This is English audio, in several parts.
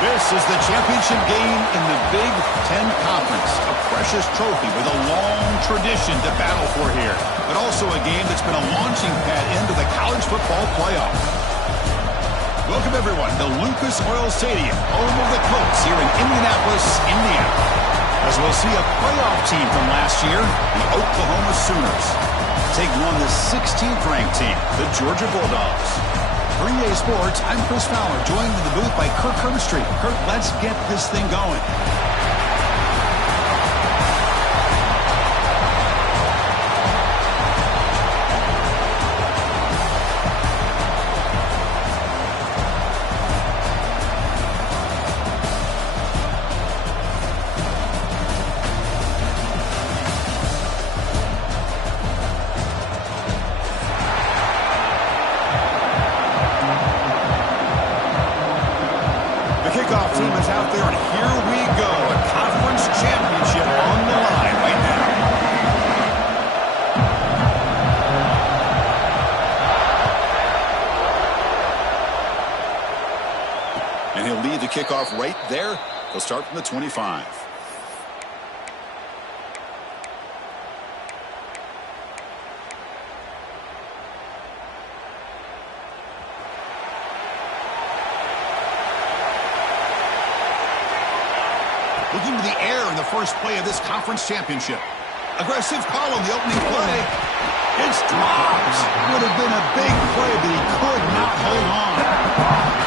This is the championship game in the Big Ten Conference. A precious trophy with a long tradition to battle for here. But also a game that's been a launching pad into the college football playoff. Welcome, everyone, to Lucas Oil Stadium, home of the Colts here in Indianapolis, Indiana. As we'll see a playoff team from last year, the Oklahoma Sooners, take on the 16th ranked team, the Georgia Bulldogs. 3A Sports, I'm Chris Fowler, joined in the booth by Kirk Herbstreit. Kirk, let's get this thing going. Kickoff team is out there, and here we go. A conference championship on the line right now. And he'll lead the kickoff right there. He'll start from the 25. Looking to the air in the first play of this conference championship. Aggressive call on the opening play. It's dropped. Would have been a big play, but he could not hold on.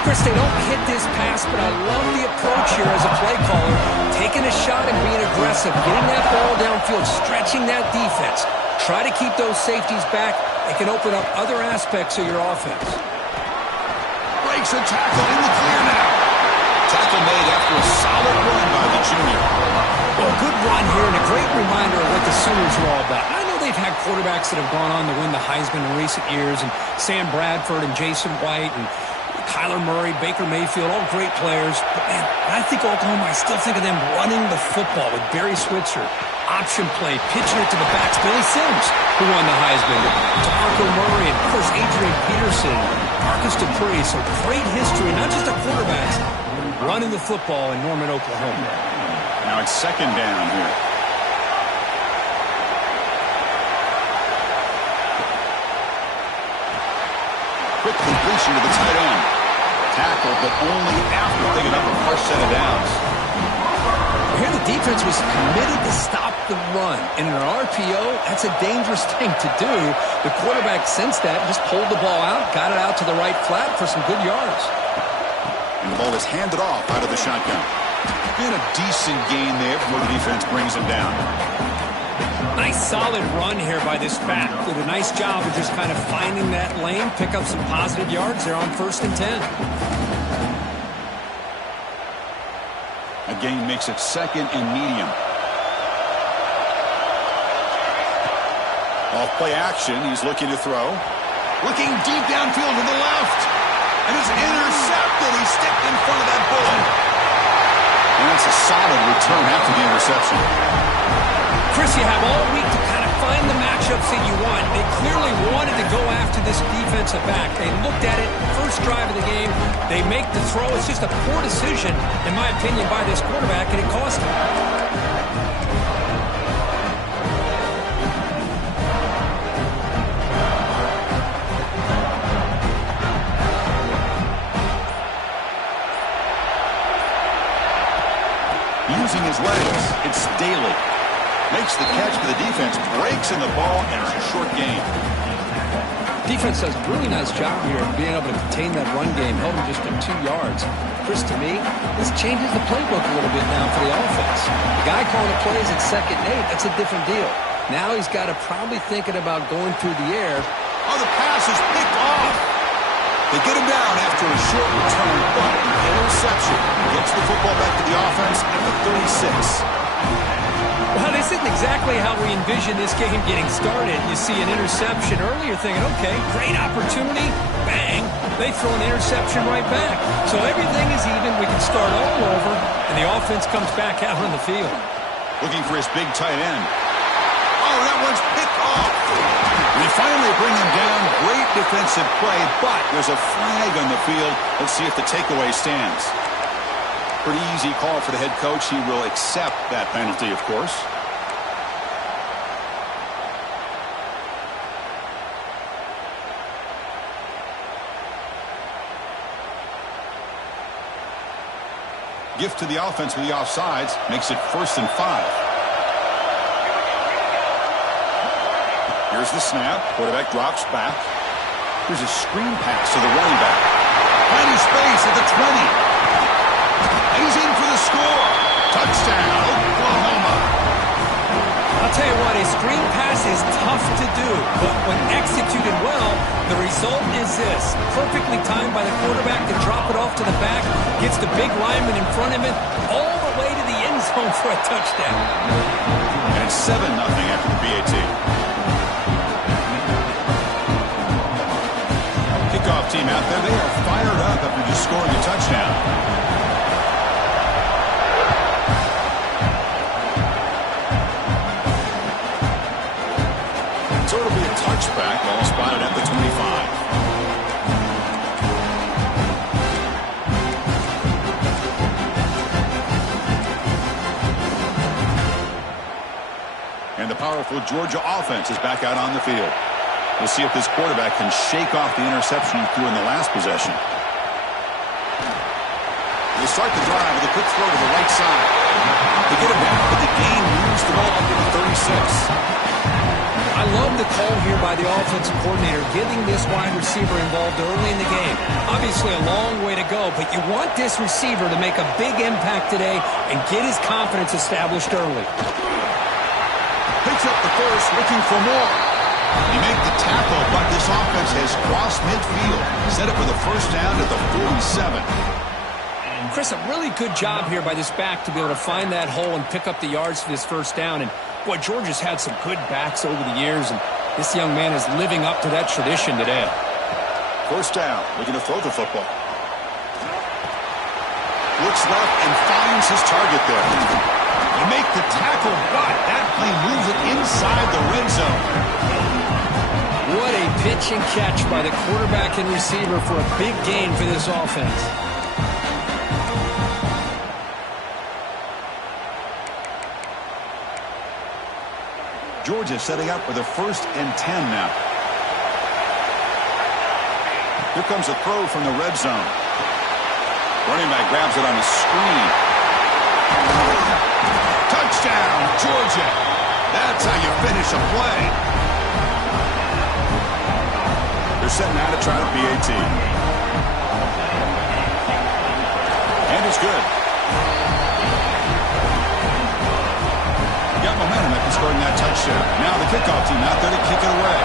Chris, they don't hit this pass, but I love the approach here as a play caller. Taking a shot and being aggressive. Getting that ball downfield, stretching that defense. Try to keep those safeties back. It can open up other aspects of your offense. Breaks a tackle in the clear now. Tackle made after a solid run by the junior. Well, good run here and a great reminder of what the Sooners are all about. I know they've had quarterbacks that have gone on to win the Heisman in recent years, and Sam Bradford and Jason White and Kyler Murray, Baker Mayfield, all great players. But, man, when I think Oklahoma, I still think of them running the football with Barry Switzer. Option play, pitching it to the backs. Billy Sims, who won the Heisman. DeMarco Murray, and, of course, Adrian Peterson, Marcus Dupree. So great history, not just the quarterbacks, running the football in Norman, Oklahoma. Now it's second down here. Quick completion to the tight end. Tackle, but only after picking up a fresh set of downs. Here the defense was committed to stop the run. And in an RPO, that's a dangerous thing to do. The quarterback sensed that, just pulled the ball out, got it out to the right flat for some good yards. And the ball is handed off out of the shotgun. And a decent gain there before the defense brings him down. Nice solid run here by this back. Did a nice job of just kind of finding that lane, pick up some positive yards there on 1st and 10. Again makes it 2nd and medium. Off play action, he's looking to throw. Looking deep downfield to the left. And it's intercepted. He stepped in front of that bullet. And that's a solid return after the interception. Chris, you have all week to kind of find the matchups that you want. They clearly wanted to go after this defensive back. They looked at it, first drive of the game. They make the throw. It's just a poor decision, in my opinion, by this quarterback, and it cost him. Using his legs, it's Staley. Makes the catch for the defense, breaks in the ball, and it's a short gain. Defense does a really nice job here of being able to contain that run game, held him just to 2 yards. Chris, to me, this changes the playbook a little bit now for the offense. The guy calling the plays at 2nd and 8, that's a different deal. Now he's got to probably thinking about going through the air. Oh, the pass is picked off. They get him down after a short return, but the interception gets the football back to the offense at the 36. Well, this isn't exactly how we envision this game getting started. You see an interception earlier thinking, okay, great opportunity, bang, they throw an interception right back. So everything is even, we can start all over, and the offense comes back out on the field. Looking for his big tight end. Oh, that one's picked off. They finally bring him down. Great defensive play, but there's a flag on the field. Let's see if the takeaway stands. Pretty easy call for the head coach. He will accept that penalty, of course. Gift to the offense with the offsides. Makes it 1st and 5. Here's the snap. Quarterback drops back. Here's a screen pass to the running back. Finding space at the 20. And he's in for the score. Touchdown, Oklahoma. I'll tell you what, a screen pass is tough to do, but when executed well, the result is this. Perfectly timed by the quarterback to drop it off to the back, gets the big lineman in front of him, all the way to the end zone for a touchdown. And it's 7-0 after the PAT. Kickoff team out there, they are fired up after just scoring a touchdown. So it'll be a touchback, ball spotted at the 25. And the powerful Georgia offense is back out on the field. We'll see if this quarterback can shake off the interception he threw in the last possession. They start the drive with a quick throw to the right side. They get it back, but the gain moves the ball up to the 36. I love the call here by the offensive coordinator, getting this wide receiver involved early in the game. Obviously a long way to go, but you want this receiver to make a big impact today and get his confidence established early. Picks up the first, looking for more. He made the tackle, but this offense has crossed midfield. Set it for the first down at the 47. Chris, a really good job here by this back to be able to find that hole and pick up the yards for this first down. And boy, Georgia's had some good backs over the years, and this young man is living up to that tradition today. First down, looking to throw the football. Looks left and finds his target there. They make the tackle, but that play moves it inside the red zone. What a pitch and catch by the quarterback and receiver for a big gain for this offense. Georgia setting up with a 1st and 10 now. Here comes a throw from the red zone. Running back grabs it on a screen. Touchdown, Georgia. That's how you finish a play. They're setting out to try the PAT. And it's good. Got momentum after scoring that touchdown. Now the kickoff team out there to kick it away.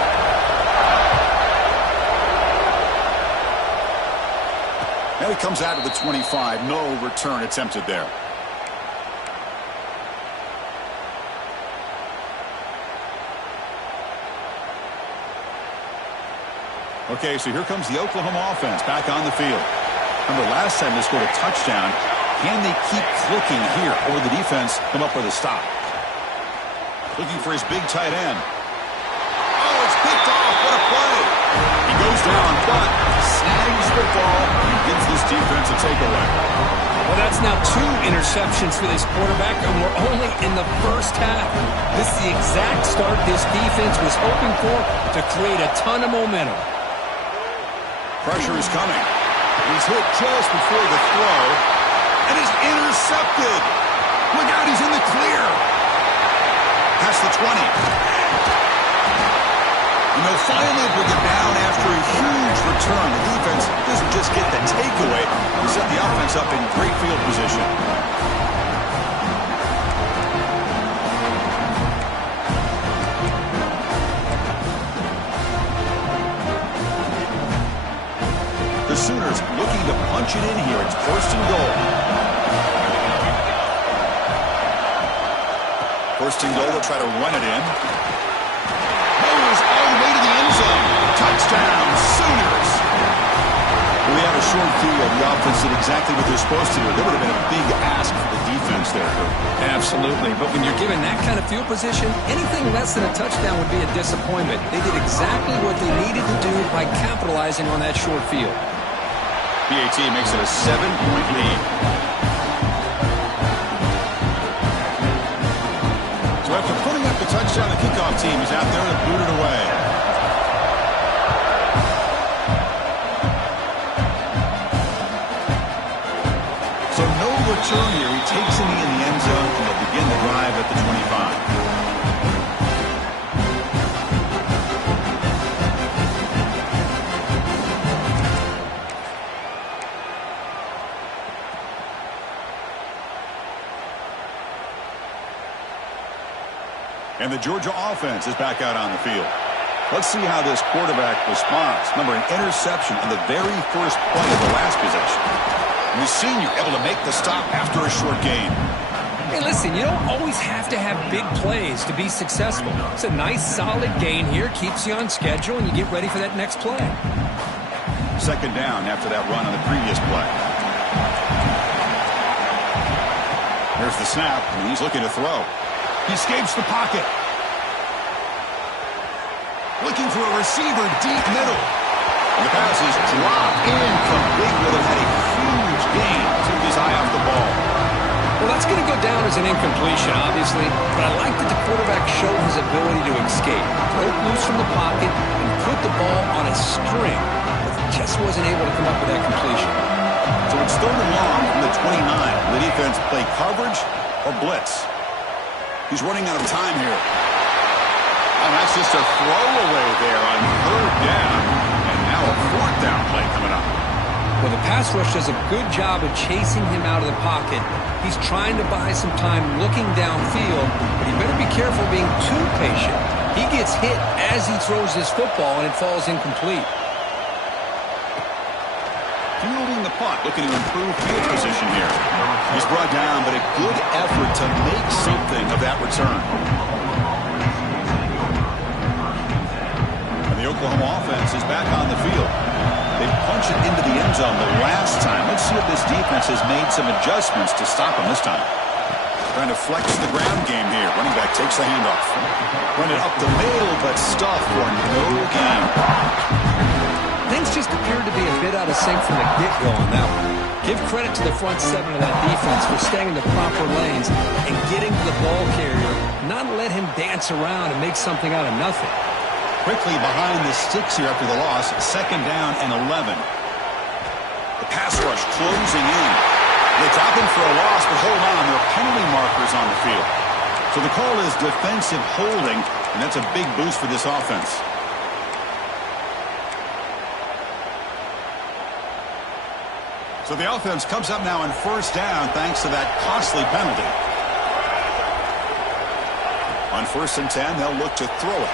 Now he comes out to the 25. No return attempted there. Okay, so here comes the Oklahoma offense back on the field. Remember, last time they scored a touchdown. Can they keep clicking here, or will the defense come up with a stop? Looking for his big tight end. Oh, it's picked off. What a play. He goes down, but snags the ball and gives this defense a takeaway. Well, that's now 2 interceptions for this quarterback, and we're only in the first half. This is the exact start this defense was hoping for to create a ton of momentum. Pressure is coming. He's hit just before the throw, and is intercepted. Look out, he's in the clear. Past the 20. You know, finally bring it down after a huge return. The defense doesn't just get the takeaway. They set the offense up in great field position. The Sooners looking to punch it in here. It's 1st and goal. 1st and goal, they'll try to run it in. Goes all the way to the end zone. Touchdown, Sooners. We had a short field. The offense did exactly what they're supposed to do. There would have been a big ask for the defense there. Absolutely. But when you're given that kind of field position, anything less than a touchdown would be a disappointment. They did exactly what they needed to do by capitalizing on that short field. PAT makes it a 7-point lead. touchdown. The kickoff team is out there to boot it away. So no return here. He takes it in the end zone, and they'll begin the drive at the 25. And the Georgia offense is back out on the field. Let's see how this quarterback responds. Remember, an interception on the very first play of the last possession. And the senior able to make the stop after a short gain. Hey, listen, you don't always have to have big plays to be successful. It's a nice, solid gain here. Keeps you on schedule, and you get ready for that next play. Second down after that run on the previous play. Here's the snap, and he's looking to throw. He escapes the pocket. Looking for a receiver deep middle. And the pass is dropped incomplete. Whether had a huge gain. Took his eye off the ball. Well, that's going to go down as an incompletion, obviously. But I like that the quarterback showed his ability to escape. Broke loose from the pocket and put the ball on a string. But just wasn't able to come up with that completion. So it's third and long from the 29. The defense play coverage or blitz. He's running out of time here. And that's just a throwaway there on third down. And now a fourth down play coming up. Well, the pass rush does a good job of chasing him out of the pocket. He's trying to buy some time looking downfield, but he better be careful being too patient. He gets hit as he throws his football, and it falls incomplete. Fielding the punt, looking to improve field position here. He's brought down, but a good effort to make something of that return. And the Oklahoma offense is back on the field. They punch it into the end zone the last time. Let's see if this defense has made some adjustments to stop him this time. Trying to flex the ground game here. Running back takes the handoff. Run it up the middle, but stuff for no gain. Things just appeared to be a bit out of sync from the get-go on that one. Give credit to the front seven of that defense for staying in the proper lanes and getting to the ball carrier, not let him dance around and make something out of nothing. Quickly behind the sticks here after the loss, second down and 11. The pass rush closing in. They drop him for a loss, but hold on, there are penalty markers on the field. So the call is defensive holding, and that's a big boost for this offense. So the offense comes up now on first down thanks to that costly penalty. On 1st and 10, they'll look to throw it.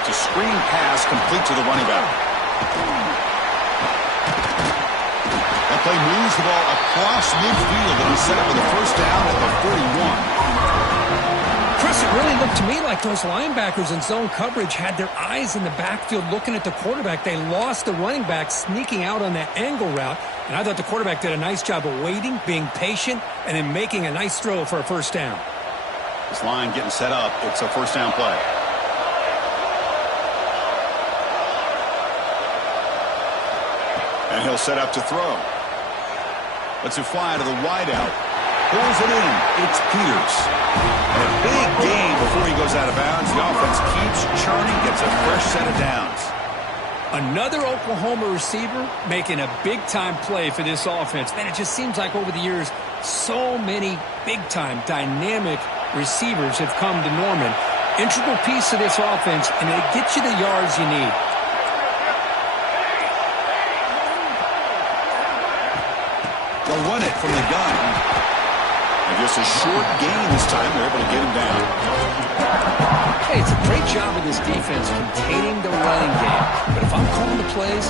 It's a screen pass complete to the running back. That play moves the ball across midfield and he's set up with a first down at the 41. Chris, it really looked to me like those linebackers in zone coverage had their eyes in the backfield looking at the quarterback. They lost the running back sneaking out on that angle route. And I thought the quarterback did a nice job of waiting, being patient, and then making a nice throw for a first down. This line getting set up. It's a first down play. And he'll set up to throw. Lets it fly to the wideout. Pulls it in. It's Peters. And a big gain before he goes out of bounds. The offense keeps churning, gets a fresh set of downs. Another Oklahoma receiver making a big-time play for this offense. Man, it just seems like over the years, so many big-time, dynamic receivers have come to Norman. Integral piece of this offense, and they get you the yards you need. They'll run it from the gun. And just a short gain this time. They're able to get him down. Hey, it's a great job of this defense containing the running game. But if I'm calling the plays,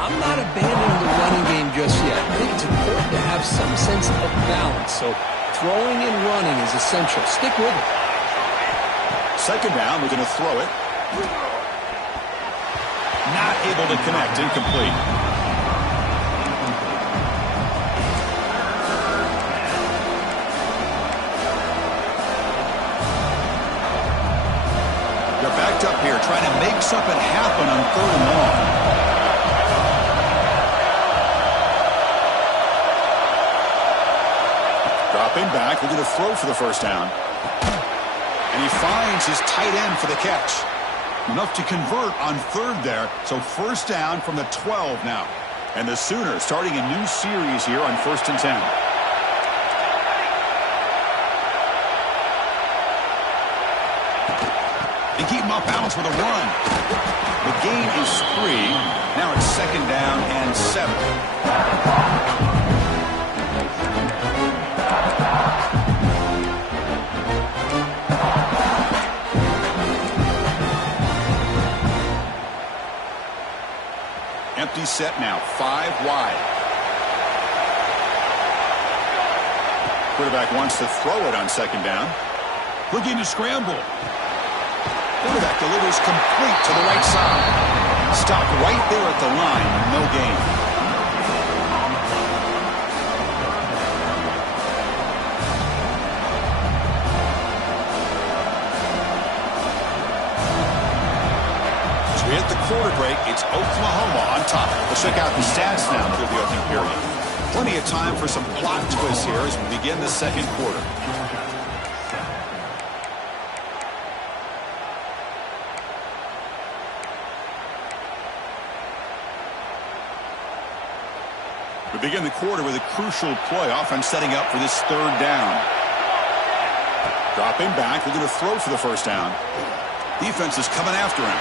I'm not abandoning the running game just yet. I think it's important to have some sense of balance. So throwing and running is essential. Stick with it. Second down, we're going to throw it. Not able to connect. Incomplete. They're backed up here, trying to make something happen on third and long. Dropping back, we're going to throw for the first down. And he finds his tight end for the catch. Enough to convert on third there. So first down from the 12 now. And the Sooners starting a new series here on 1st and 10. They keep him off balance with a run. The gain is 3. Now it's 2nd down and 7. Empty set now, 5 wide. Quarterback wants to throw it on 2nd down. Looking to scramble. Quarterback delivers complete to the right side. Stopped right there at the line, no gain. As we hit the quarter break, it's Oklahoma on top. Let's check out the stats now through the opening period. Plenty of time for some plot twists here as we begin the 2nd quarter. We begin the quarter with a crucial play. Offense setting up for this 3rd down. Dropping back, looking to throw for the 1st down. Defense is coming after him.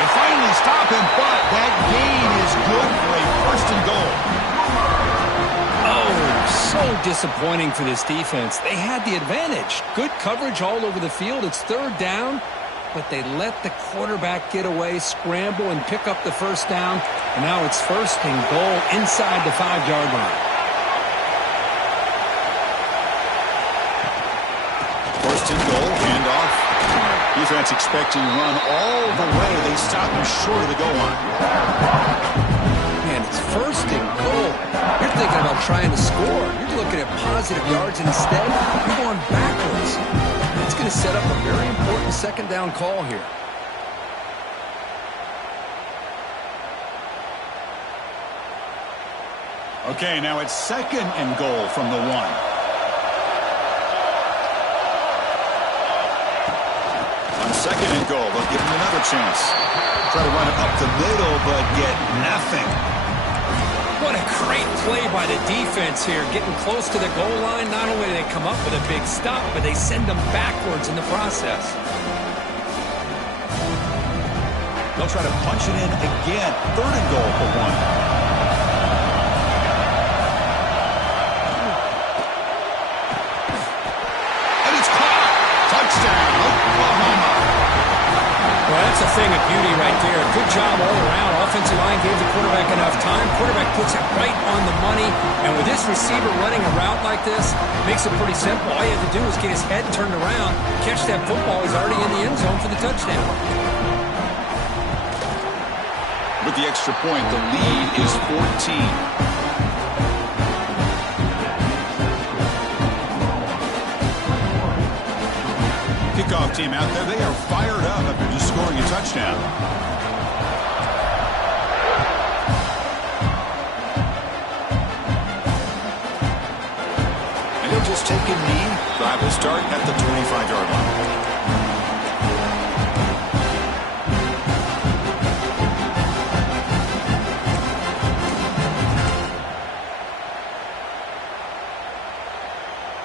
They finally stop him, but that gain is good for a 1st and goal. Oh, so disappointing for this defense. They had the advantage. Good coverage all over the field. It's 3rd down, but they let the quarterback get away, scramble, and pick up the 1st down. And now it's 1st and goal inside the 5-yard line. 1st and goal, handoff. Defense expecting run all the way. They stop him short of the goal line. Man, it's 1st and goal. You're thinking about trying to score. You're looking at positive yards, and instead, you're going backwards. That's going to set up a very important 2nd down call here. Okay, now it's 2nd and goal from the 1. On 2nd and goal, they'll give him another chance. Try to run it up the middle, but get nothing. What a great play by the defense here. Getting close to the goal line, not only do they come up with a big stop, but they send them backwards in the process. They'll try to punch it in again. 3rd and goal for 1. Touchdown, Oklahoma. Well, that's a thing of beauty right there. Good job all around. Offensive line gave the quarterback enough time. Quarterback puts it right on the money. And with this receiver running a route like this, makes it pretty simple. All you have to do is get his head turned around, catch that football. He's already in the end zone for the touchdown. With the extra point, the lead is 14. Kickoff team out there, they are fired up after just scoring a touchdown. And they'll just take a knee. Drive will start at the 25-yard line.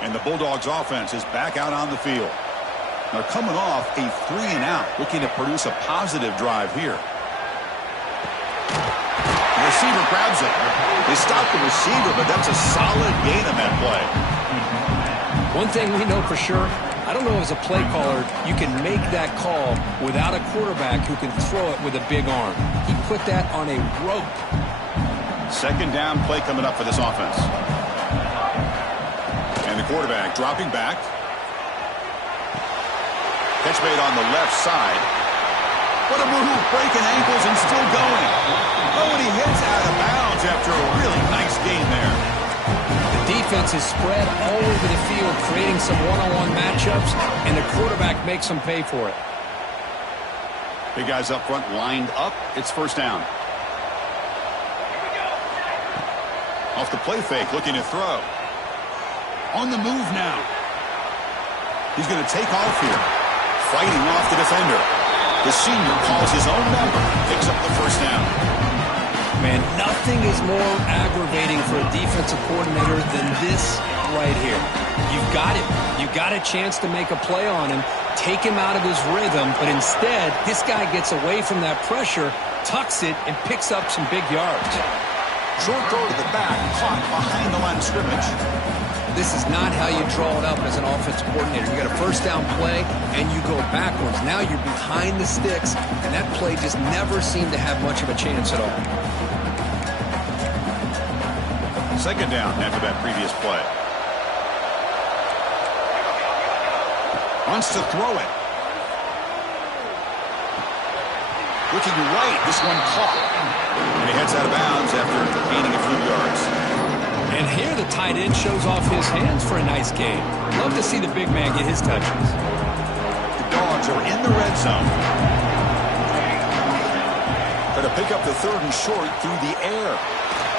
And the Bulldogs offense is back out on the field. They're coming off a 3-and-out, looking to produce a positive drive here. The receiver grabs it. They stop the receiver, but that's a solid gain on that play. One thing we know for sure, I don't know as a play caller, you can make that call without a quarterback who can throw it with a big arm. He put that on a rope. 2nd down play coming up for this offense. And the quarterback dropping back. Catch made on the left side. What a move, breaking ankles and still going. Oh, and he hits out of bounds after a really nice gain there. The defense is spread all over the field, creating some one-on-one matchups, and the quarterback makes them pay for it. Big guys up front lined up. It's 1st down. Off the play fake, looking to throw. On the move now. He's going to take off here, fighting off the defender. The senior calls his own number, picks up the first down. Man, nothing is more aggravating for a defensive coordinator than this right here. You've got him. You've got a chance to make a play on him, take him out of his rhythm, but instead, this guy gets away from that pressure, tucks it, and picks up some big yards. Short throw to the back, caught behind the line of scrimmage. This is not how you draw it up as an offensive coordinator. You got a first down play, and you go backwards. Now you're behind the sticks, and that play just never seemed to have much of a chance at all. Second down after that previous play. Wants to throw it. Looking right, this one caught. And he heads out of bounds after gaining a few yards. And here the tight end shows off his hands for a nice game. Love to see the big man get his touches. The Dogs are in the red zone. Try to pick up the third and short through the air.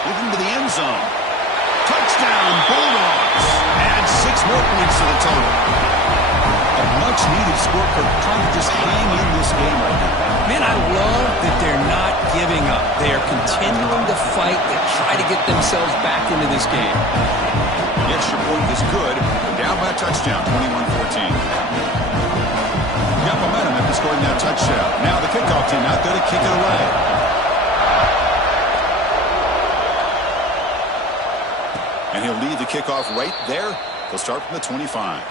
Looking to the end zone. Touchdown, Bulldogs. Add 6 more points to the total. A much-needed score for trying to just hang in this game right now. Man, I love that they're not giving up. They are continuing to fight to try to get themselves back into this game. The extra point is good. They're down by a touchdown, 21-14. Got momentum after scoring that touchdown. Now the kickoff team out there to kick it away. And he'll lead the kickoff right there. They'll start from the 25.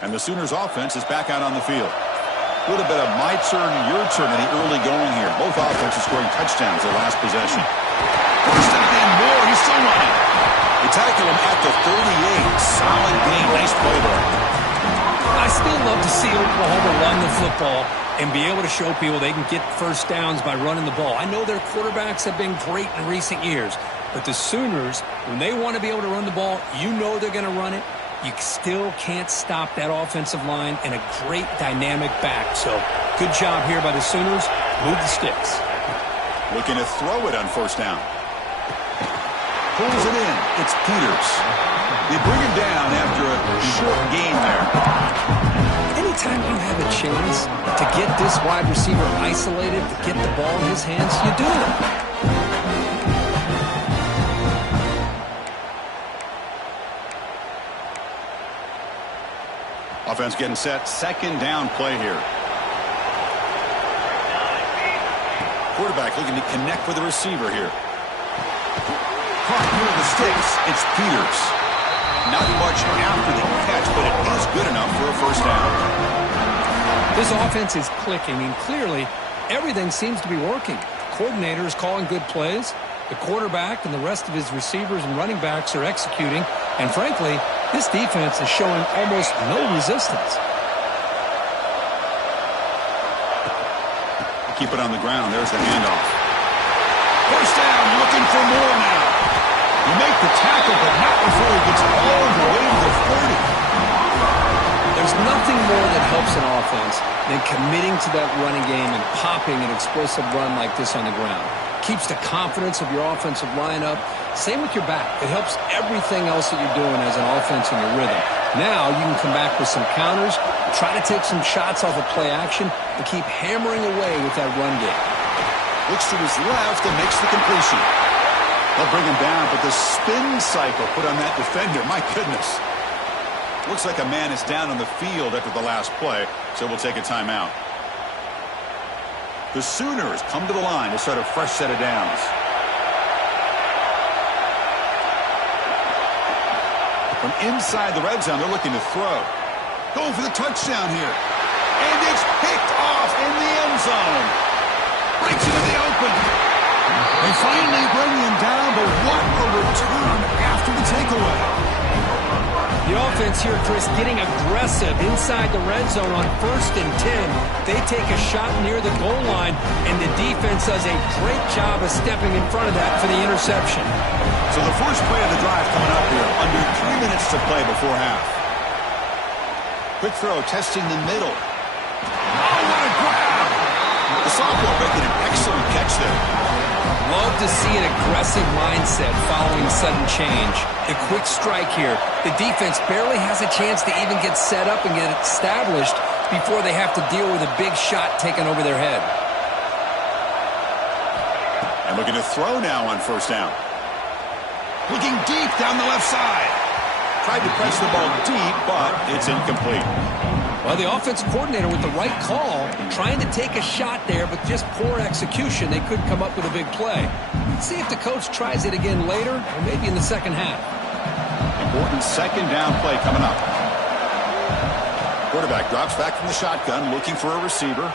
And the Sooners offense is back out on the field. A little bit of my turn, your turn in the early going here. Both offenses scoring touchdowns their last possession. First and 10 more. He's still running. They tackle him at the 38. Solid gain. Nice play there. I still love to see Oklahoma run the football and be able to show people they can get first downs by running the ball. I know their quarterbacks have been great in recent years, but the Sooners, when they want to be able to run the ball, you know they're going to run it. You still can't stop that offensive line and a great dynamic back. So, good job here by the Sooners. Move the sticks. Looking to throw it on first down. Pulls it in. It's Peters. They bring him down after a short gain there. Anytime you have a chance to get this wide receiver isolated, to get the ball in his hands, you do it. Offense getting set. Second down play here. Quarterback looking to connect with the receiver here. Caught near the sticks. It's Peters. Not much after the catch, but it is good enough for a first down. This offense is clicking, and clearly everything seems to be working. The coordinator is calling good plays. The quarterback and the rest of his receivers and running backs are executing. And frankly, this defense is showing almost no resistance. Keep it on the ground. There's the handoff. First down, looking for more now. You make the tackle, but not before he gets all the way to the 40. There's nothing more that helps an offense than committing to that running game and popping an explosive run like this on the ground. Keeps the confidence of your offensive lineup. Same with your back. It helps everything else that you're doing as an offense in your rhythm. Now you can come back with some counters, try to take some shots off of play action, and keep hammering away with that run game. Looks to his left and makes the completion. They'll bring him down, but the spin cycle put on that defender, my goodness. Looks like a man is down on the field after the last play, so we'll take a timeout. The Sooners come to the line to start a fresh set of downs. From inside the red zone, they're looking to throw. Going for the touchdown here. And it's picked off in the end zone. Breaks into the open. They finally bring him down, but what a return after the takeaway. The offense here, Chris, getting aggressive inside the red zone on 1st and 10. They take a shot near the goal line, and the defense does a great job of stepping in front of that for the interception. So the first play of the drive coming up here, under 3 minutes to play before half. Quick throw, testing the middle. Oh, what a grab! The sophomore making an excellent catch there. Love to see an aggressive mindset following sudden change. The quick strike here. The defense barely has a chance to even get set up and get established before they have to deal with a big shot taken over their head. And looking to throw now on 1st down. Looking deep down the left side. Tried to press the ball deep, but it's incomplete. Well, the offense coordinator with the right call, trying to take a shot there, but just poor execution. They couldn't come up with a big play. Let's see if the coach tries it again later, or maybe in the second half. Important 2nd down play coming up. Quarterback drops back from the shotgun, looking for a receiver.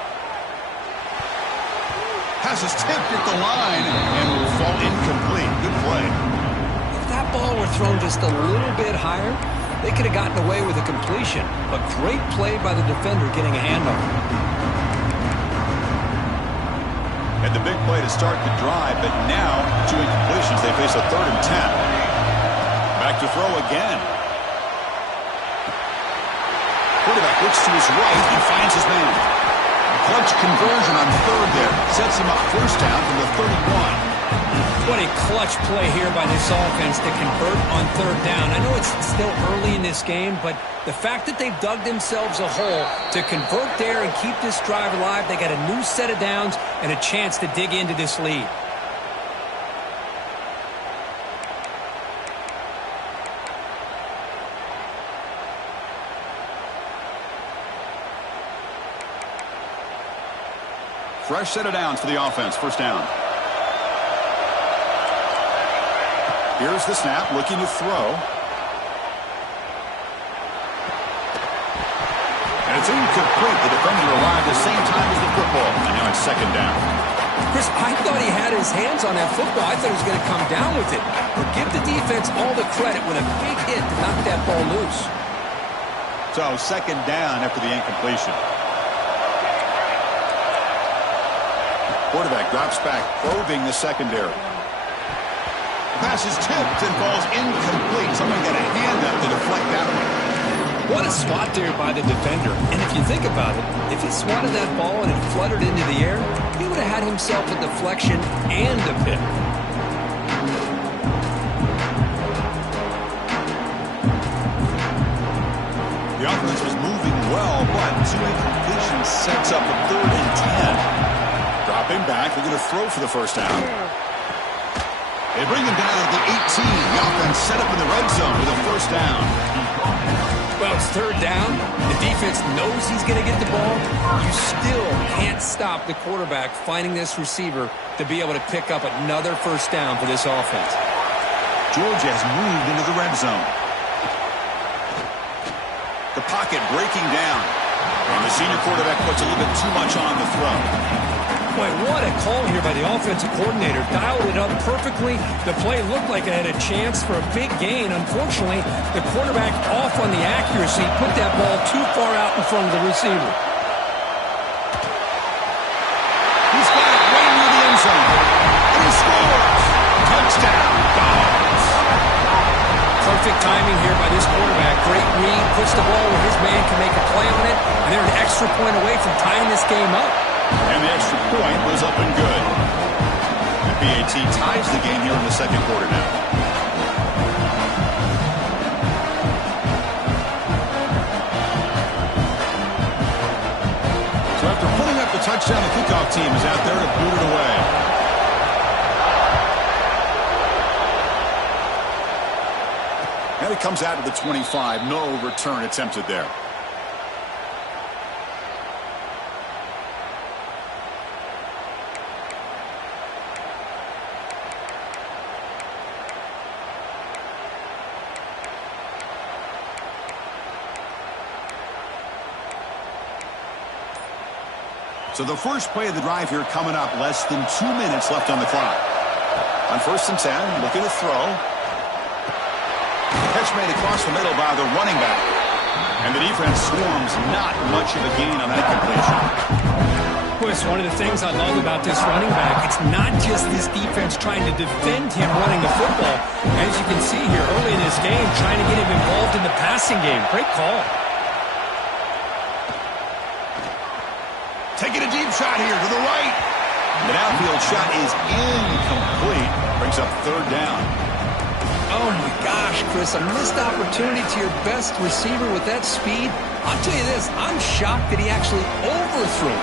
Pass is tipped at the line, and will fall incomplete. Good play. If that ball were thrown just a little bit higher, they could have gotten away with a completion. But great play by the defender getting a hand on it. And the big play to start the drive, but now 2 incompletions. They face a 3rd and 10. Back to throw again. Quarterback looks to his right and finds his man. Clutch conversion on 3rd there. Sets him up 1st down from the 31. What a clutch play here by this offense to convert on 3rd down. I know it's still early in this game, but the fact that they've dug themselves a hole to convert there and keep this drive alive, they got a new set of downs and a chance to dig into this lead. Fresh set of downs for the offense. 1st down. Here's the snap, looking to throw. And it's incomplete. The defender arrived at the same time as the football. And now it's 2nd down. Chris, I thought he had his hands on that football. I thought he was going to come down with it. But give the defense all the credit with a big hit to knock that ball loose. So 2nd down after the incompletion. Quarterback drops back, probing the secondary. Pass is tipped and falls incomplete. Someone got a hand up to deflect that one. What a spot there by the defender. And if you think about it, if he swatted that ball and it fluttered into the air, he would have had himself a deflection and a pick. The offense was moving well, but 2 incompletions sets up a 3rd and 10. Dropping back, looking to throw for the 1st down. They bring him down at the 18. The offense set up in the red zone with a 1st down. Well, it's 3rd down. The defense knows he's going to get the ball. You still can't stop the quarterback finding this receiver to be able to pick up another 1st down for this offense. Georgia has moved into the red zone. The pocket breaking down. And the senior quarterback puts a little bit too much on the throw. Boy, what a call here by the offensive coordinator. Dialed it up perfectly. The play looked like it had a chance for a big gain. Unfortunately, the quarterback off on the accuracy, put that ball too far out in front of the receiver. He's got it right near the end zone. And he scores. Touchdown, Dogs. Perfect timing here by this quarterback. Great read, puts the ball where his man can make a play on it, and they're an extra point away from tying this game up. And the extra point was up and good. The PAT ties the game here in the 2nd quarter now. So after putting up the touchdown, the kickoff team is out there to boot it away. And it comes out of the 25. No return attempted there. So the first play of the drive here coming up, less than 2 minutes left on the clock. On 1st and 10, looking to throw. Catch made across the middle by the running back. And the defense swarms, not much of a gain on that completion. Chris, one of the things I love about this running back, it's not just this defense trying to defend him running the football. As you can see here early in this game, trying to get him involved in the passing game. Great call. Taking a deep shot here to the right. The downfield shot is incomplete. Brings up 3rd down. Oh, my gosh, Chris, a missed opportunity to your best receiver with that speed. I'll tell you this, I'm shocked that he actually overthrew.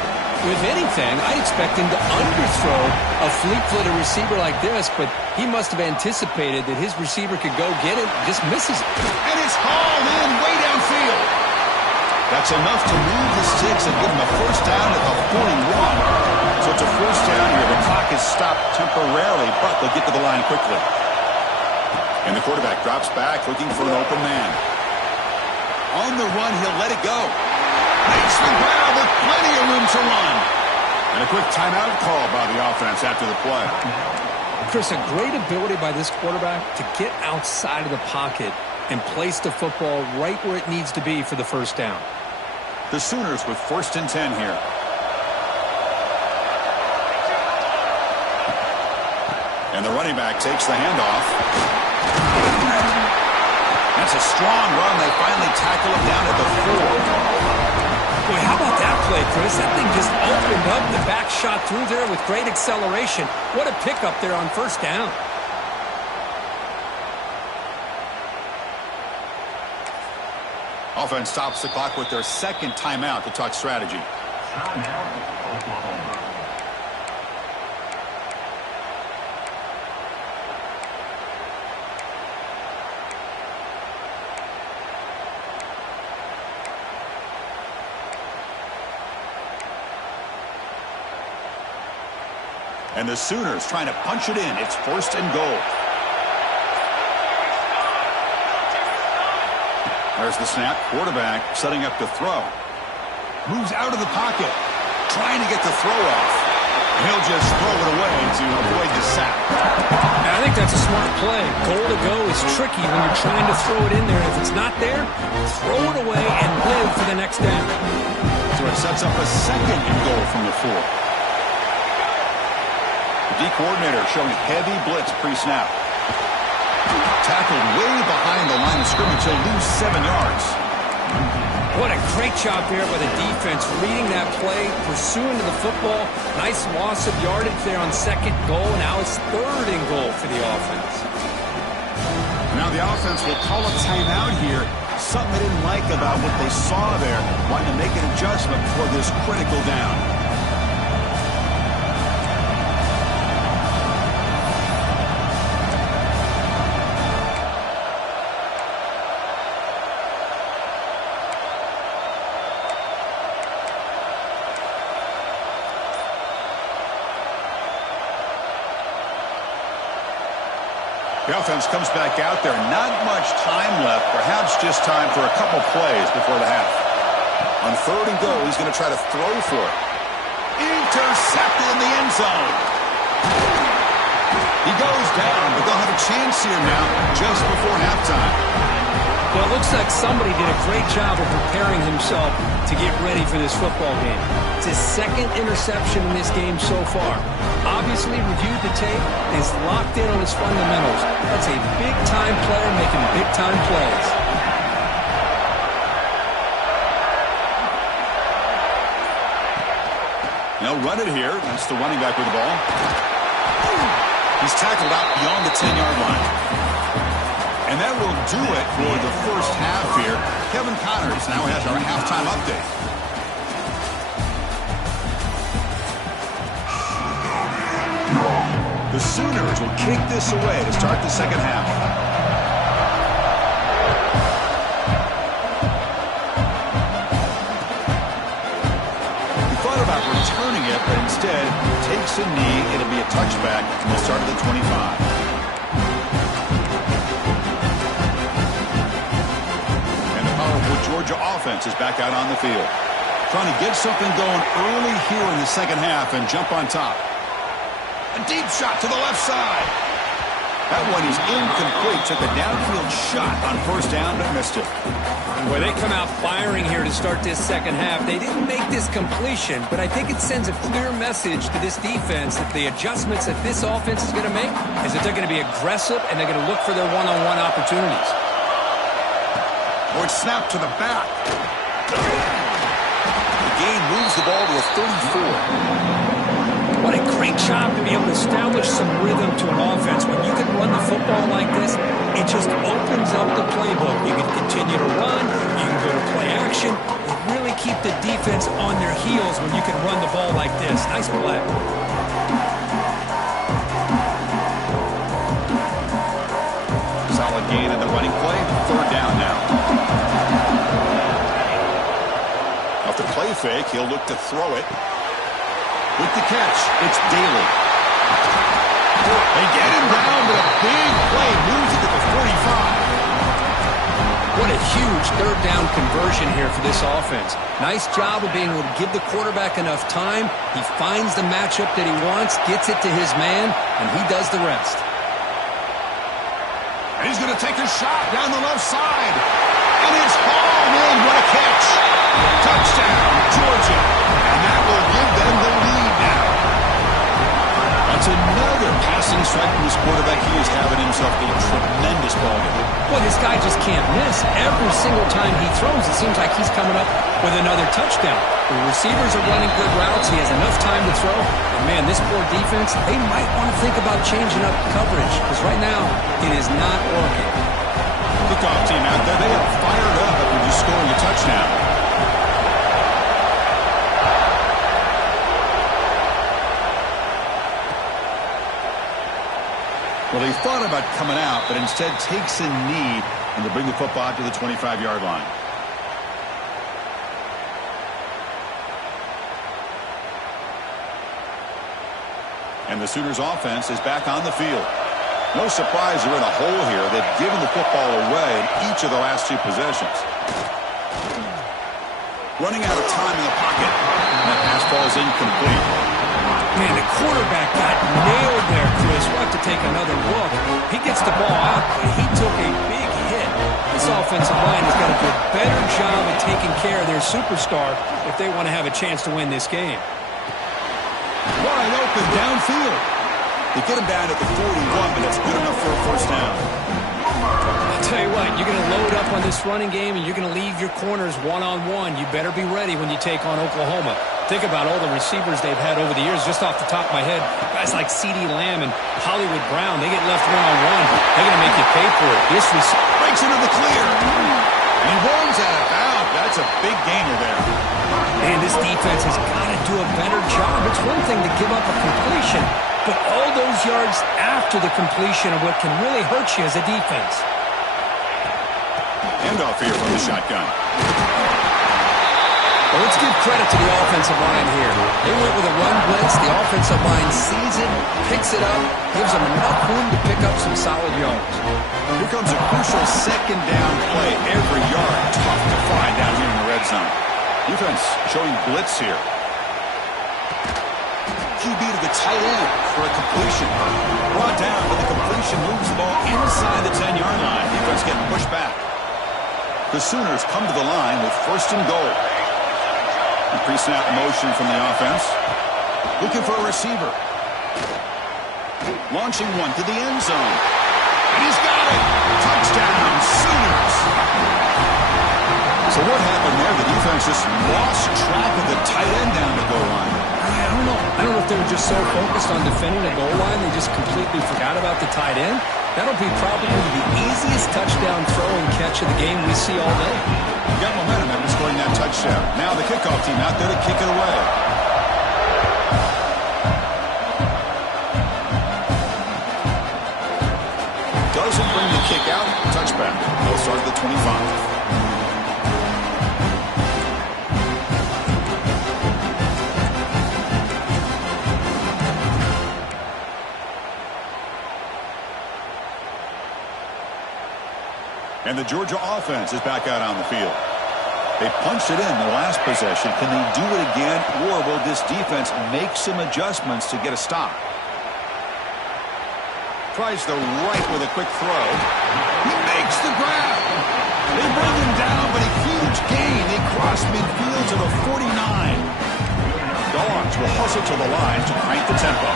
If anything, I expect him to underthrow a fleet-footed receiver like this, but he must have anticipated that his receiver could go get it, just misses it. And it's hauled in way downfield. That's enough to move the sticks and give him a 1st down at the 41. So it's a 1st down here. The clock is stopped temporarily, but they'll get to the line quickly. And the quarterback drops back, looking for an open man. On the run, he'll let it go. Makes the grab with plenty of room to run. And a quick timeout call by the offense after the play. Chris, a great ability by this quarterback to get outside of the pocket and place the football right where it needs to be for the 1st down. The Sooners with 1st and 10 here. And the running back takes the handoff. That's a strong run. They finally tackle him down at the 4. Boy, how about that play, Chris? That thing just opened up. The back shot through there with great acceleration. What a pickup there on 1st down. Offense stops the clock with their 2nd timeout to talk strategy. And the Sooners trying to punch it in. It's 1st and goal. There's the snap. Quarterback setting up to throw. Moves out of the pocket. Trying to get the throw off. And he'll just throw it away to avoid the sack. I think that's a smart play. Goal to go is tricky when you're trying to throw it in there. If it's not there, throw it away and live for the next down. So it sets up a 2nd and goal from the 4. The D coordinator showing heavy blitz pre-snap. Tackled way behind the line of scrimmage. He'll lose 7 yards. What a great job there by the defense, reading that play, pursuing to the football. Nice loss of yardage there on 2nd goal. Now it's 3rd and goal for the offense. Now the offense will call a timeout here. Something they didn't like about what they saw there. Wanting to make an adjustment for this critical down. The offense comes back out there. Not much time left. Perhaps just time for a couple plays before the half. On 3rd and goal, he's going to try to throw for it. Intercepted in the end zone. He goes down, but they'll have a chance here now just before halftime. Well, it looks like somebody did a great job of preparing himself to get ready for this football game. It's his 2nd interception in this game so far. Obviously reviewed the tape and is locked in on his fundamentals. That's a big-time player making big-time plays. They'll run it here. That's the running back with the ball. He's tackled out beyond the 10-yard line. And that will do it for the 1st half here. Kevin Connors now has our halftime update. The Sooners will kick this away to start the 2nd half. He thought about returning it, but instead takes a knee. It'll be a touchback, and they'll start at the 25. And the powerful Georgia offense is back out on the field. trying to get something going early here in the second half and jump on top. A deep shot to the left side. That one is incomplete. Took a downfield shot on first down, but missed it. Boy, they come out firing here to start this second half. They didn't make this completion, but I think it sends a clear message to this defense that the adjustments that this offense is going to make is that they're going to be aggressive and they're going to look for their one-on-one opportunities. Or it's snapped to the back. The gain moves the ball to a 34. What a great job to be able to establish some rhythm to an offense. When you can run the football like this, it just opens up the playbook. You can continue to run. You can go to play action. You really keep the defense on their heels when you can run the ball like this. Nice play. Solid gain in the running play. Third down now. Off the play fake, he'll look to throw it. With the catch, it's Daly. They get him down, but a big play moves it to the 45. What a huge third down conversion here for this offense. Nice job of being able to give the quarterback enough time. He finds the matchup that he wants, gets it to his man, and he does the rest. And he's going to take a shot down the left side. And it's hauled in. What a catch. Touchdown, Georgia. And that will give them the lead now. That's another passing strike from this quarterback. He is having himself a tremendous ball game. Well, this guy just can't miss. Every single time he throws, it seems like he's coming up with another touchdown. The receivers are running good routes. He has enough time to throw. And, man, this poor defense, they might want to think about changing up coverage because right now it is not working. Kickoff team out there. They are fired up after just scoring a touchdown. Well, they thought about coming out, but instead takes a knee and to bring the football to the 25-yard line. And the Sooners offense is back on the field. No surprise they're in a hole here. They've given the football away in each of the last two possessions. Running out of time in the pocket. And that pass ball is incomplete. Man, the quarterback got nailed there, Chris. We'll have to take another look. He gets the ball out, but he took a big hit. This offensive line has got to do a better job of taking care of their superstar if they want to have a chance to win this game. Wide open downfield. They get him down at the 41, but that's good enough for a first down. I'll tell you what, you're going to load up on this running game, and you're going to leave your corners one-on-one. You better be ready when you take on Oklahoma. Think about all the receivers they've had over the years. Just off the top of my head, guys like CeeDee Lamb and Hollywood Brown, they get left one-on-one. They're going to make you pay for it. This breaks into the clear. And he runs out of bounds. That's a big gainer there. Man, this defense has got to do a better job. It's one thing to give up a completion, but all those yards after the completion are what can really hurt you as a defense. Handoff here from the shotgun. Well, let's give credit to the offensive line here. They went with a run blitz. The offensive line sees it, picks it up, gives them enough room to pick up some solid yards. Here comes a crucial second down play. Every yard tough to find down here in the red zone. Defense showing blitz here. QB to the tight end for a completion. Brought down, but the completion moves the ball inside the 10-yard line. Defense getting pushed back. The Sooners come to the line with first and goal. A pre-snap motion from the offense. Looking for a receiver. Launching one to the end zone. And he's got it. Touchdown, Sooners. So what happened there? The defense just lost track of the tight end down the goal line. I don't know. I don't know if they were just so focused on defending the goal line, they just completely forgot about the tight end. That'll be probably the easiest touchdown throw and catch of the game we see all day. Got momentum after scoring that touchdown. Now the kickoff team out there to kick it away. Doesn't bring the kick out. Touchback. They'll start at the 25. And the Georgia offense is back out on the field. They punched it in the last possession. Can they do it again, or will this defense make some adjustments to get a stop? Tries the right with a quick throw. He makes the grab. They bring him down, but a huge gain. They cross midfield to the 49. Dogs will hustle to the line to crank the tempo.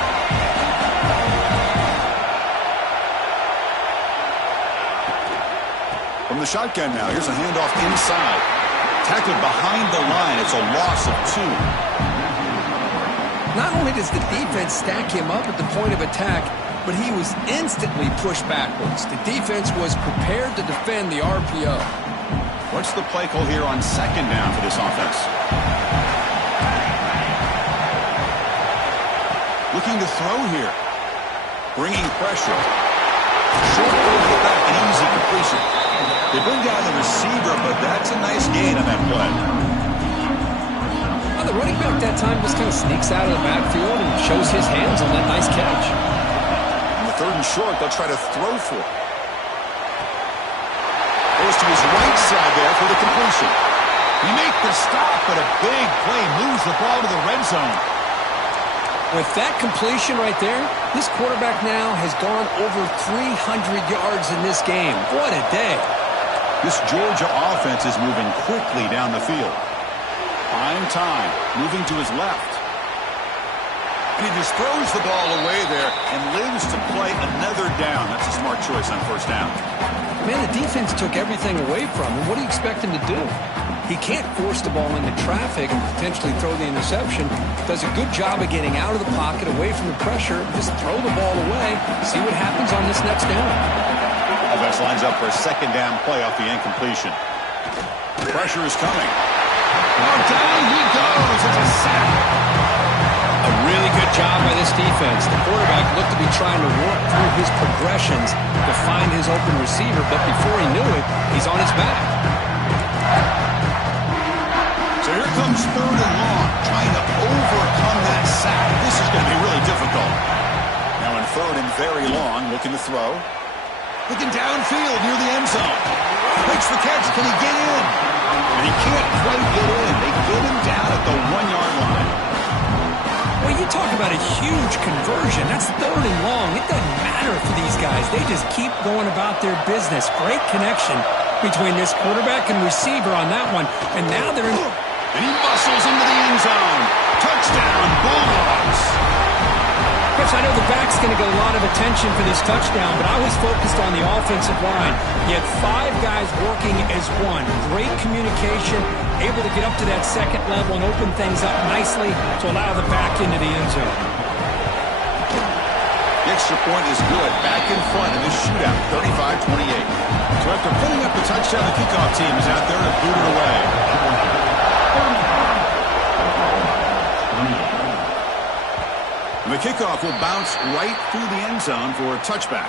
From the shotgun now, here's a handoff inside. Tackled behind the line. It's a loss of 2. Not only does the defense stack him up at the point of attack, but he was instantly pushed backwards. The defense was prepared to defend the RPO. What's the play call here on second down for this offense? Looking to throw here. Bringing pressure. Short over the back, an easy completion. They bring down the receiver, but that's a nice gain on that play. Well, the running back that time just kind of sneaks out of the backfield and shows his hands on that nice catch. On the 3rd and short, they'll try to throw for it. Goes to his right side there for the completion. He makes the stop, but a big play moves the ball to the red zone. With that completion right there, this quarterback now has gone over 300 yards in this game. What a day. This Georgia offense is moving quickly down the field. Prime time, moving to his left. And he just throws the ball away there and lives to play another down. That's a smart choice on first down. Man, the defense took everything away from him. What do you expect him to do? He can't force the ball into traffic and potentially throw the interception. Does a good job of getting out of the pocket, away from the pressure. Just throw the ball away. See what happens on this next down. Offense lines up for a second down play off the incompletion. Pressure is coming. Oh, down he goes. It's a sack. A really good job by this defense. The quarterback looked to be trying to work through his progressions to find his open receiver, but before he knew it, he's on his back. So here comes 3rd and long, trying to overcome that sack. This is going to be really difficult. Now in 3rd and very long, looking to throw. Looking downfield near the end zone. Makes the catch. Can he get in? And he can't quite get in. They get him down at the 1-yard line. Well, you talk about a huge conversion. That's 3rd and long. It doesn't matter for these guys. They just keep going about their business. Great connection between this quarterback and receiver on that one. And now they're in... And he muscles into the end zone. Touchdown, Bulldogs. Yes, I know the back's going to get a lot of attention for this touchdown, but I was focused on the offensive line. You had 5 guys working as one. Great communication, able to get up to that second level and open things up nicely to allow the back into the end zone. The extra point is good. Back in front in this shootout, 35-28. So after putting up the touchdown, the kickoff team is out there to boot it away. And the kickoff will bounce right through the end zone for a touchback.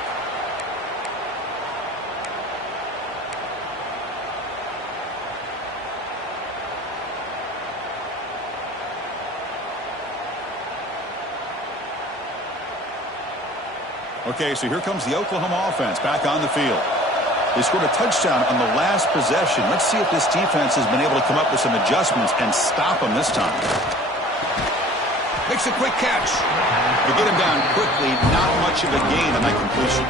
Okay, so here comes the Oklahoma offense back on the field. They scored a touchdown on the last possession. Let's see if this defense has been able to come up with some adjustments and stop them this time. Makes a quick catch. They get him down quickly. Not much of a gain on that completion.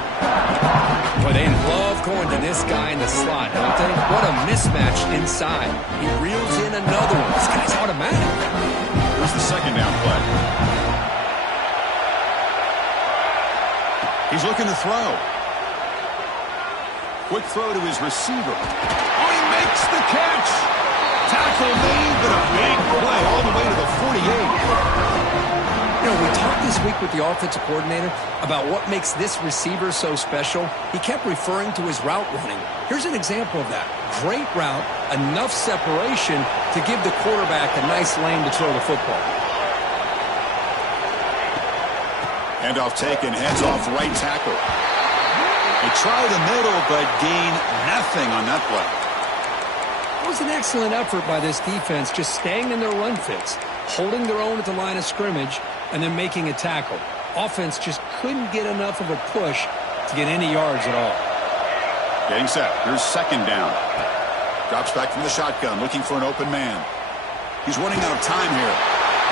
Boy, they love going to this guy in the slot, don't they? What a mismatch inside. He reels in another one. This guy's automatic. Here's the second down play. He's looking to throw. Quick throw to his receiver. Oh, he makes the catch. Tackle made, but a big play all the way to the 48. You know, we talked this week with the offensive coordinator about what makes this receiver so special. He kept referring to his route running. Here's an example of that. Great route, enough separation to give the quarterback a nice lane to throw the football. Handoff taken, heads off right tackle. They try the middle, but gain nothing on that play. It was an excellent effort by this defense, just staying in their run fits, holding their own at the line of scrimmage, and then making a tackle. Offense just couldn't get enough of a push to get any yards at all. Getting set. Here's second down. Drops back from the shotgun, looking for an open man. He's running out of time here.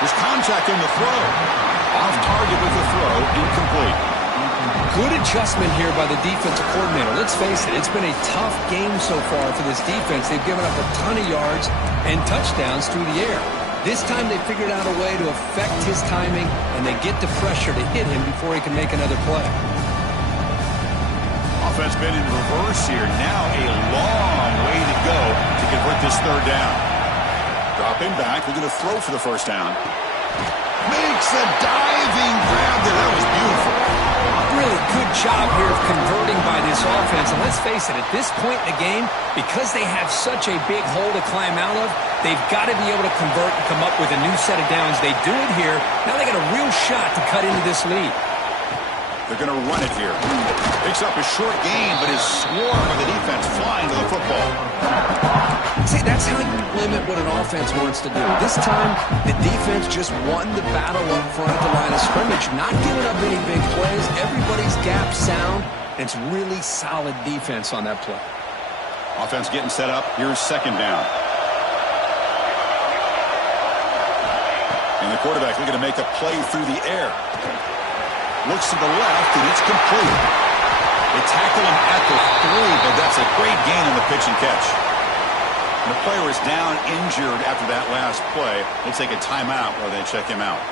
There's contact in the throw. Off target with the throw, incomplete. Good adjustment here by the defensive coordinator. Let's face it, it's been a tough game so far for this defense. They've given up a ton of yards and touchdowns through the air. This time they figured out a way to affect his timing, and they get the pressure to hit him before he can make another play. Offense been in reverse here. Now a long way to go to convert this third down. Dropping back, looking to throw for the first down. Makes a diving grab there. That was beautiful. Really good job here of converting by this offense. And let's face it, at this point in the game, because they have such a big hole to climb out of, they've got to be able to convert and come up with a new set of downs. They do it here. Now they got a real shot to cut into this lead. They're going to run it here. Picks up a short gain, but is swarmed by the defense flying to the football. See, that's how you limit what an offense wants to do. This time, the defense just won the battle up front at the line of scrimmage, not giving up any big plays. Everybody's gap sound, and it's really solid defense on that play. Offense getting set up. Here's second down. And the quarterback looking to make a play through the air. Looks to the left, and it's complete. They tackle him at the 3, but that's a great gain on the pitch and catch. And the player is down injured after that last play. We'll take a timeout while they check him out.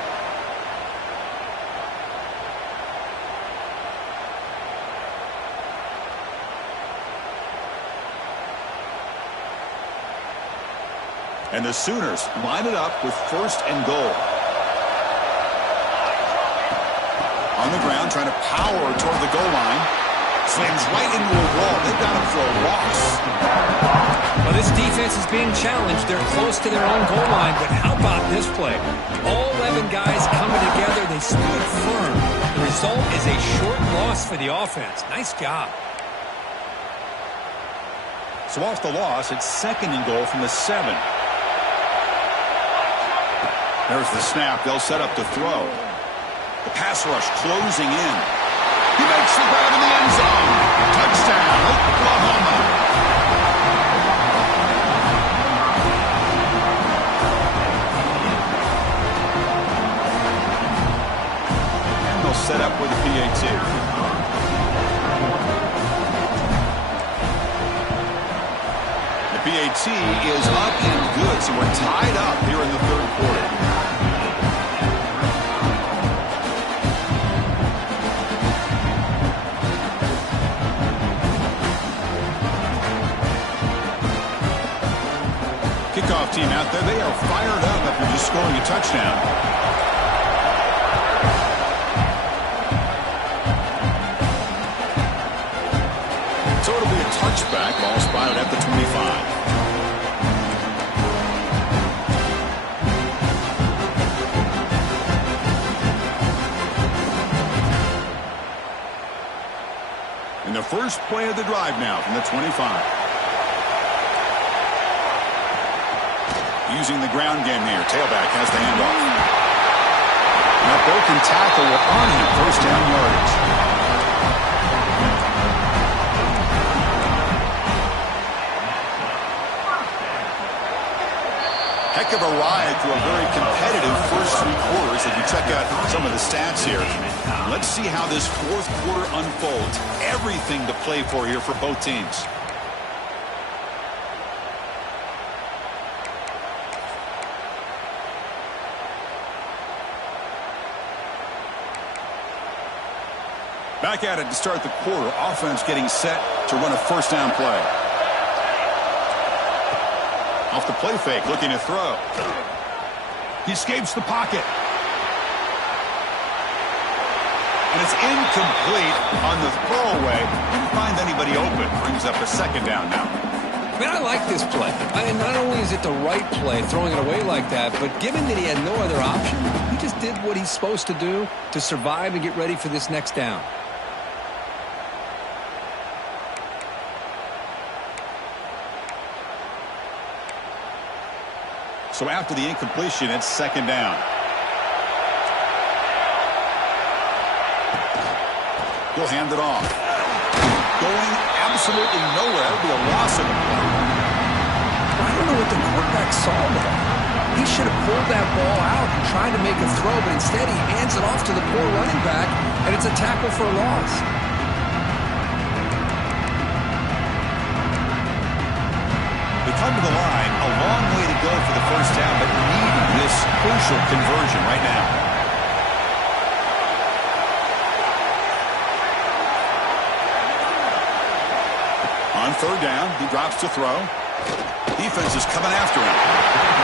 And the Sooners line it up with first and goal. On the ground, trying to power toward the goal line. Slams right into a wall. They've got him for a loss. Well, this defense is being challenged. They're close to their own goal line, but how about this play? All 11 guys coming together. They stood firm. The result is a short loss for the offense. Nice job. So off the loss, it's second and goal from the 7. There's the snap. They'll set up to throw. The pass rush closing in. He makes the grab in the end zone. Touchdown, Oklahoma. And they'll set up with a PAT. The PAT is up and good, so we're tied up here in the third quarter. Kickoff team out there. They are fired up after just scoring a touchdown. So it'll be a touchback. Ball spotted at the 25. And the first play of the drive now from the 25. Using the ground game here. Tailback has the handoff. And a broken tackle will earn him first down yardage. Heck of a ride through a very competitive first 3 quarters as we check out some of the stats here. Let's see how this fourth quarter unfolds. Everything to play for here for both teams. Back at it to start the quarter. Offense getting set to run a first down play. Off the play fake, looking to throw. He escapes the pocket. And it's incomplete on the throwaway. Didn't find anybody open. Brings up a second down now. Man, I like this play. Not only is it the right play, throwing it away like that, but given that he had no other option, he just did what he's supposed to do to survive and get ready for this next down. So after the incompletion, it's second down. He'll hand it off. Going absolutely nowhere. It'll be a loss of the play. wonder what the quarterback saw there. He should have pulled that ball out and tried to make a throw, but instead he hands it off to the poor running back, and it's a tackle for a loss. They come to the line, a long way to go for the first down, but needing this crucial conversion right now. On third down, he drops to throw. Defense is coming after him.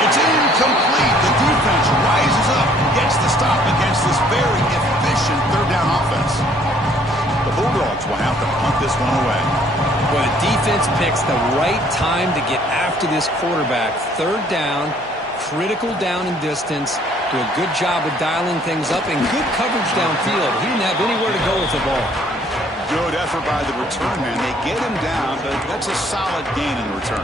It's incomplete. The defense rises up, gets the stop against this very efficient third down offense. The Bulldogs will have to punt this one away. Well, the defense picks the right time to get after this quarterback. Third down, critical down and distance. Do a good job of dialing things up and good coverage downfield. He didn't have anywhere to go with the ball. Good effort by the return man. They get him down, but that's a solid gain in the return.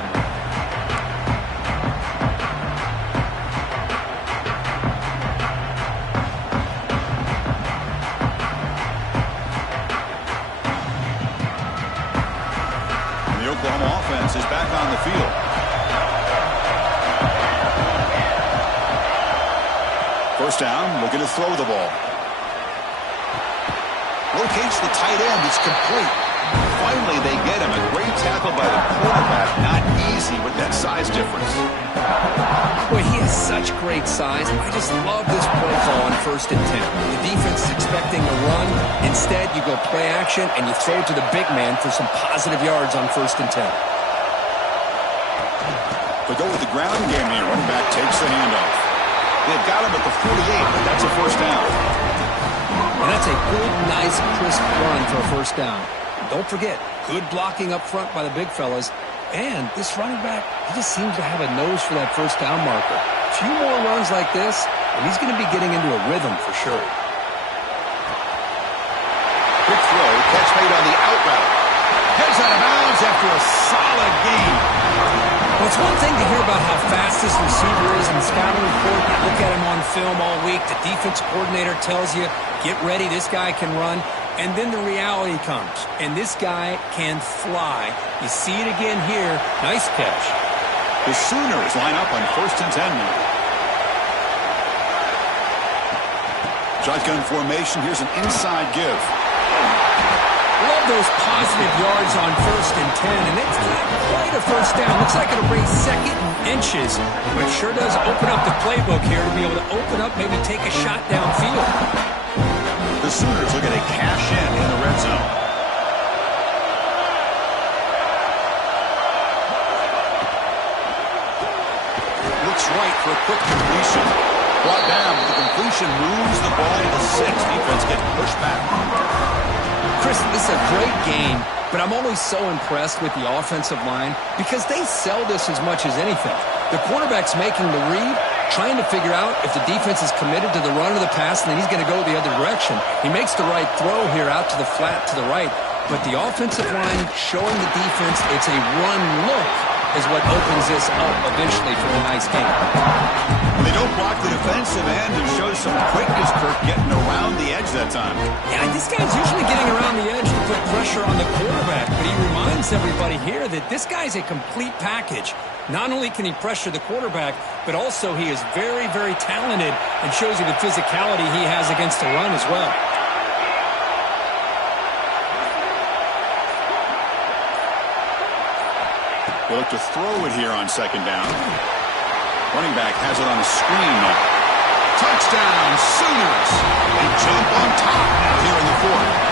And the Oklahoma offense is back on the field. First down, looking to throw the ball. Locates the tight end. It's complete. Finally, they get him. A great tackle by the quarterback. Not easy with that size difference. Boy, he has such great size. I just love this play call on 1st and 10. The defense is expecting a run. Instead, you go play action, and you throw it to the big man for some positive yards on 1st and 10. They go with the ground game here. Running back takes the handoff. They've got him at the 48, but that's a first down. And that's a good, nice, crisp run for a first down. Don't forget, good blocking up front by the big fellas. And this running back, he just seems to have a nose for that first down marker. A few more runs like this, and he's going to be getting into a rhythm for sure. Quick throw, catch made on the out route. Heads out of bounds after a solid gain. Well, it's one thing to hear about how fast this receiver is in the scouting report. You look at him on film all week. The defense coordinator tells you, get ready, this guy can run. And then the reality comes, and this guy can fly. You see it again here. Nice catch. The Sooners line up on 1st and 10 now. Shotgun formation. Here's an inside give. Love those positive yards on 1st and 10, and it's not quite a first down. Looks like it'll bring 2nd and inches, but sure does open up the playbook here to be able to open up, maybe take a shot downfield. The Sooners looking to cash in the red zone. Looks right for a quick completion. Brought down, but the completion moves the ball to the 6. Defense getting pushed back. Chris, this is a great game, but I'm always so impressed with the offensive line because they sell this as much as anything. The quarterback's making the read, trying to figure out if the defense is committed to the run or the pass, and then he's going to go the other direction. He makes the right throw here out to the flat to the right, but the offensive line showing the defense it's a run look is what opens this up eventually for a nice game. They don't block the defensive end and show some quickness, Kirk, getting around the edge that time. Yeah, this guy's usually getting around the edge to put pressure on the quarterback, but he reminds everybody here that this guy's a complete package. Not only can he pressure the quarterback, but also he is very, very talented and shows you the physicality he has against the run as well. They look to throw it here on 2nd down. Running back has it on the screen now. Touchdown, Sooners! They jump on top now here in the 4th.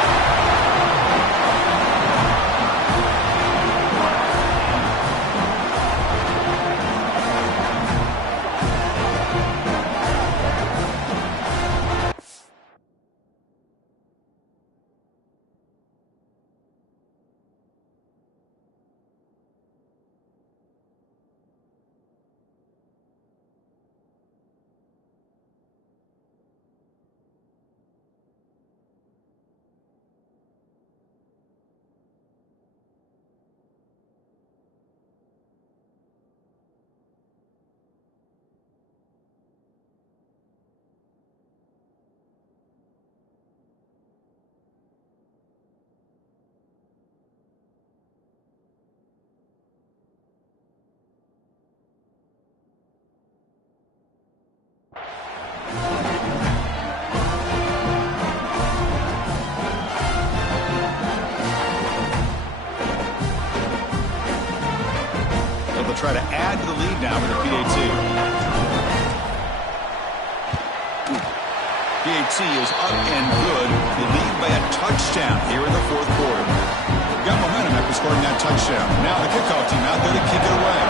try to add to the lead now with a PAT. PAT is up and good. They lead by a touchdown here in the fourth quarter. Got momentum after scoring that touchdown. Now the kickoff team out there to kick it away.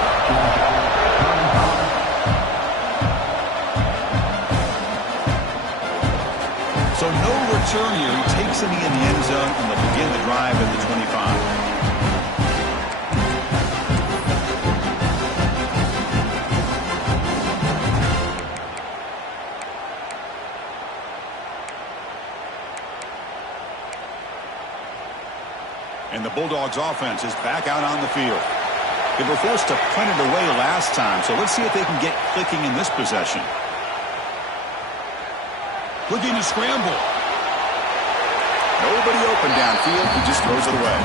So no return here. He takes it in the end zone, and they'll begin the drive at the 25. And the Bulldogs offense is back out on the field. They were forced to punt it away last time, so let's see if they can get clicking in this possession. Looking to scramble. Nobody open downfield. He just throws it away.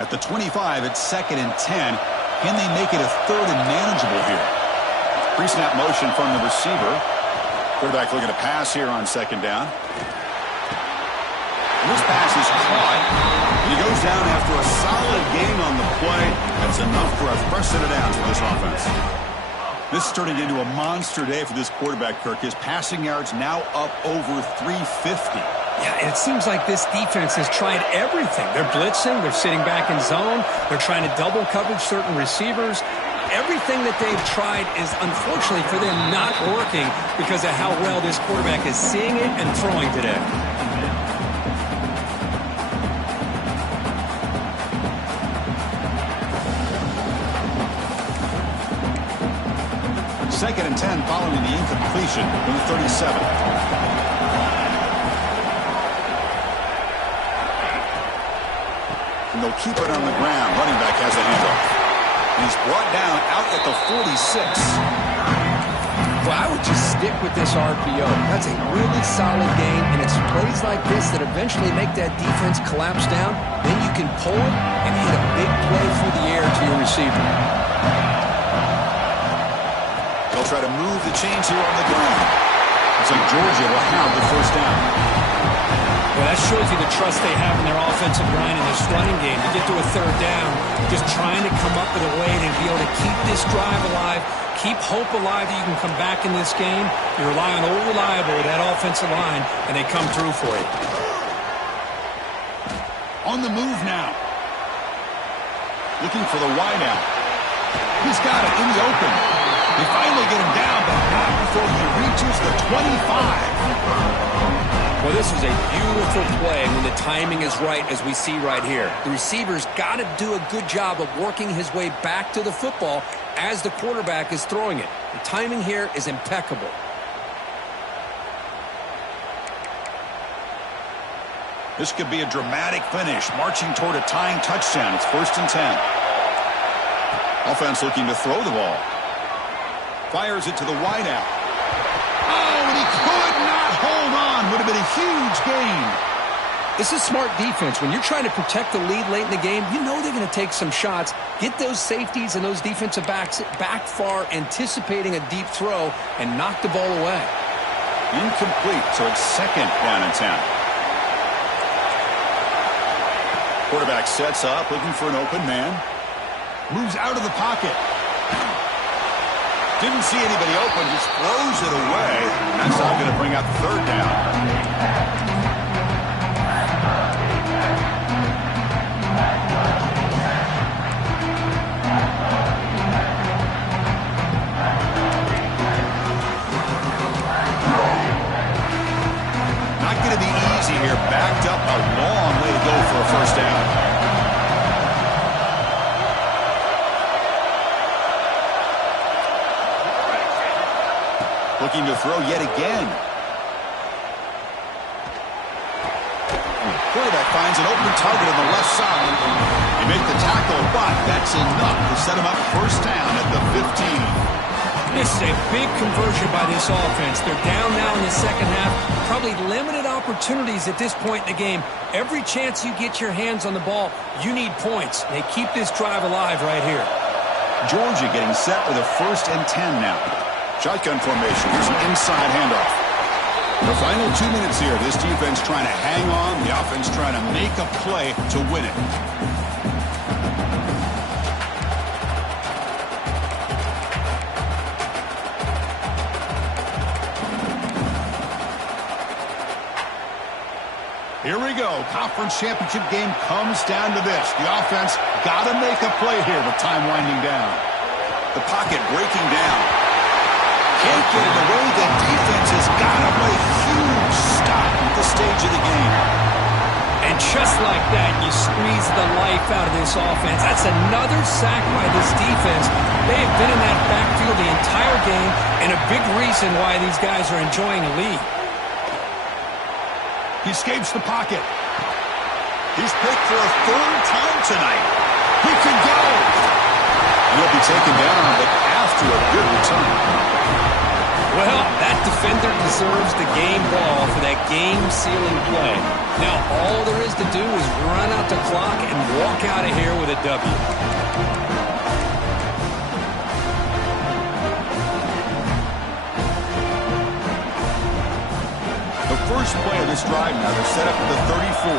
At the 25, it's 2nd and 10. Can they make it a 3rd and manageable here? Pre-snap motion from the receiver. Quarterback looking to pass here on 2nd down. And this pass is caught. He goes down after a solid gain on the play. That's enough for a fresh set of downs for this offense. This is turning into a monster day for this quarterback, Kirk. His passing yards now up over 350. Yeah, it seems like this defense has tried everything. They're blitzing. They're sitting back in zone. They're trying to double coverage certain receivers. Everything that they've tried is, unfortunately for them, not working because of how well this quarterback is seeing it and throwing today. Second and 10 following the incompletion from the 37. And they'll keep it on the ground. Running back has a handoff. And he's brought down out at the 46. Well, I would just stick with this RPO. That's a really solid game, and it's plays like this that eventually make that defense collapse down. Then you can pull it and hit a big play through the air to your receiver. They'll try to move the chains here on the ground. Looks like Georgia will have the first down. Well, that shows you the trust they have in their offensive line in this running game. To get to a 3rd down, just trying to come up with a way to be able to keep this drive alive, keep hope alive that you can come back in this game. You rely on old reliable, that offensive line, and they come through for you. On the move now. Looking for the wideout. He's got it in the open. They finally get him down, but not before he reaches the 25. Well, this is a beautiful play when the timing is right, as we see right here. The receiver's got to do a good job of working his way back to the football as the quarterback is throwing it. The timing here is impeccable. This could be a dramatic finish, marching toward a tying touchdown. It's 1st and 10. Offense looking to throw the ball. Fires it to the wideout. Oh, and he could not hold on. Would have been a huge gain. This is smart defense. When you're trying to protect the lead late in the game, you know they're going to take some shots, get those safeties and those defensive backs back far, anticipating a deep throw, and knock the ball away. Incomplete, so it's 2nd down and 10. Quarterback sets up, looking for an open man. Moves out of the pocket. Didn't see anybody open, just throws it away. That's not going to bring out the 3rd down. Not going to be easy here. Backed up a long way to go for a 1st down. Looking to throw yet again. Quarterback finds an open target on the left side. They make the tackle, but that's enough to set him up 1st down at the 15. This is a big conversion by this offense. They're down now in the second half. Probably limited opportunities at this point in the game. Every chance you get your hands on the ball, you need points. They keep this drive alive right here. Georgia getting set with a 1st and 10 now. Shotgun formation. Here's an inside handoff. The final 2 minutes here. This defense trying to hang on. The offense trying to make a play to win it. Here we go. Conference championship game comes down to this. The offense got to make a play here with time winding down. The pocket breaking down. Can't get it away. The defense has got to play huge stop at this stage of the game. And just like that, you squeeze the life out of this offense. That's another sack by this defense. They have been in that backfield the entire game, and a big reason why these guys are enjoying a lead. He escapes the pocket. He's picked for a 3rd time tonight. He can go. He'll be taken down, but after a good return. Well, that defender deserves the game ball for that game-sealing play. Now, all there is to do is run out the clock and walk out of here with a W. The first play of this drive now, they're set up at the 34.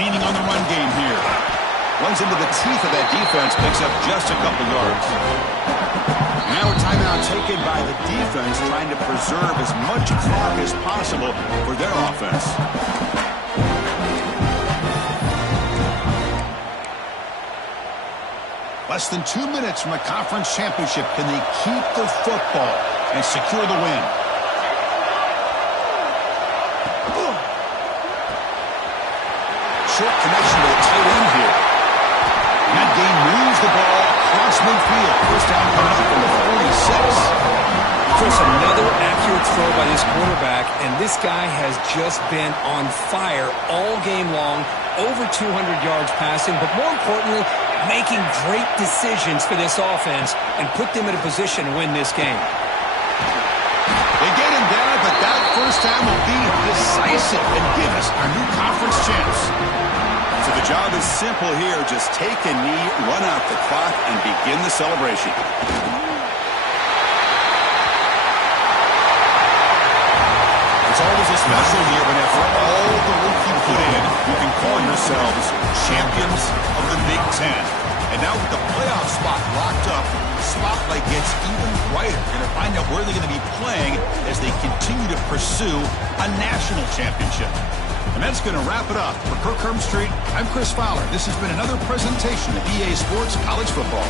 Leaning on the run game here. Runs into the teeth of that defense, picks up just a couple yards. Now a timeout taken by the defense, trying to preserve as much clock as possible for their offense. Less than 2 minutes from a conference championship. Can they keep the football and secure the win? Short connection to the tight end here. That game moves the ball across midfield. First down coming up from the 46. Chris, another accurate throw by this quarterback, and this guy has just been on fire all game long. Over 200 yards passing, but more importantly, making great decisions for this offense and put them in a position to win this game. They get him down, but that first time will be decisive and give us our new conference champs. So the job is simple here. Just take a knee, run out the clock, and begin the celebration. It's always a special year, but after all the work you put in, you can call yourselves champions of the Big Ten. And now with the playoff spot locked up, the spotlight gets even brighter. You're going to find out where they're going to be playing as they continue to pursue a national championship. And that's going to wrap it up. For Kirk Herbstreit, I'm Chris Fowler. This has been another presentation of EA Sports College Football.